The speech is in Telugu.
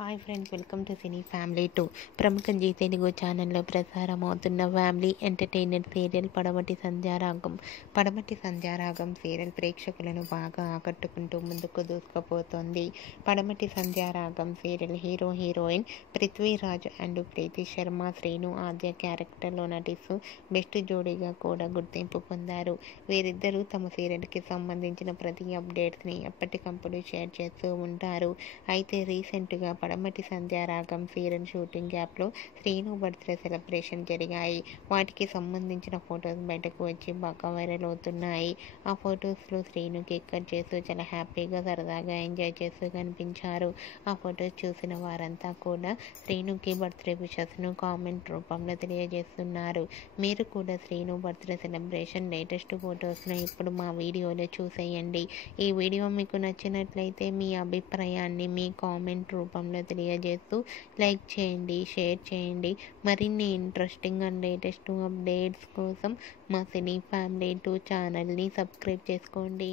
Hi friends, welcome to cine family 2. ప్రముఖ జీ తెలుగు ఛానల్లో ప్రసారమవుతున్న ఫ్యామిలీ ఎంటర్టైనర్ సీరియల్ పడమటి సంధ్యారాగం సీరియల్ ప్రేక్షకులను బాగా ఆకట్టుకుంటూ ముందుకు దూసుకుపోతోంది. పడమటి Sandhyaragam serial heroine Prithviraj and ప్రీతి శర్మ, శ్రీను ఆద్య క్యారెక్టర్లో నటిస్తూ బెస్ట్ జోడీగా కూడా గుర్తింపు పొందారు. వీరిద్దరూ తమ సీరియల్కి సంబంధించిన ప్రతి అప్డేట్స్ని ఎప్పటికప్పుడు షేర్ చేస్తూ ఉంటారు. అయితే రీసెంట్గా పడమటి సంధ్యారాగం సీరియల్ షూటింగ్ యాప్లో శ్రీను బర్త్డే సెలబ్రేషన్ జరిగాయి. వాటికి సంబంధించిన ఫొటోస్ బయటకు వచ్చి బాగా వైరల్ అవుతున్నాయి. ఆ ఫొటోస్లో శ్రీను కేక్ కట్ చేస్తూ చాలా హ్యాపీగా సరదాగా ఎంజాయ్ చేస్తూ కనిపించారు. ఆ ఫొటోస్ చూసిన వారంతా కూడా శ్రీనుకి బర్త్డే విషెస్ను కామెంట్ రూపంలో తెలియజేస్తున్నారు. మీరు కూడా శ్రీను బర్త్డే సెలబ్రేషన్ లేటెస్ట్ ఫొటోస్ను ఇప్పుడు మా వీడియోలో చూసేయండి. ఈ వీడియో మీకు నచ్చినట్లయితే మీ అభిప్రాయాన్ని మీ కామెంట్ రూపంలో తెలియజేస్తూ లైక్ చేయండి, షేర్ చేయండి. మరిన్ని ఇంట్రెస్టింగ్ అండ్ లేటెస్ట్ అప్డేట్స్ కోసం మా సినీ ఫ్యామిలీ 2 ఛానల్ని సబ్స్క్రైబ్ చేసుకోండి.